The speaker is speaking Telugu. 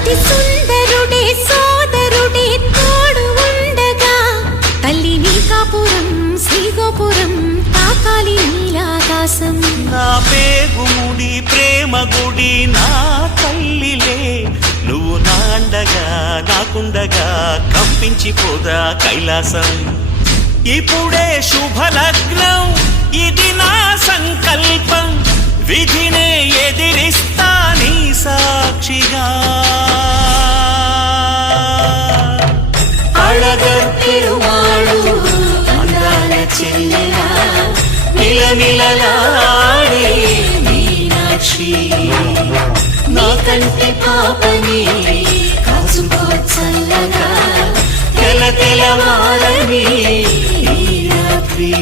అతి సుందరుడే సోదరుడే తోడు ఉండగా తల్లి నీ కాపురం శ్రీగోపురం తాకాలి నీలాకాశం. నా పేగుముడి ప్రేమ గుడి నా తల్లిలే, నువ్వు నాండగా నాకుండగా కంపించిపోదా కైలాసం. ఇప్పుడే శుభలగ్నం ఇది నా సంకల్పం, విధినే ఎదిరిస్తా నీ సాక్షిగా. అళగర్ పెరుమాళు అందాల చెల్లెలా నిలనిలలాడే మీనాక్షి, నీకంటే పాపని కాచుకో చల్లగా తెల తెలవాలని ఈ రాత్రి.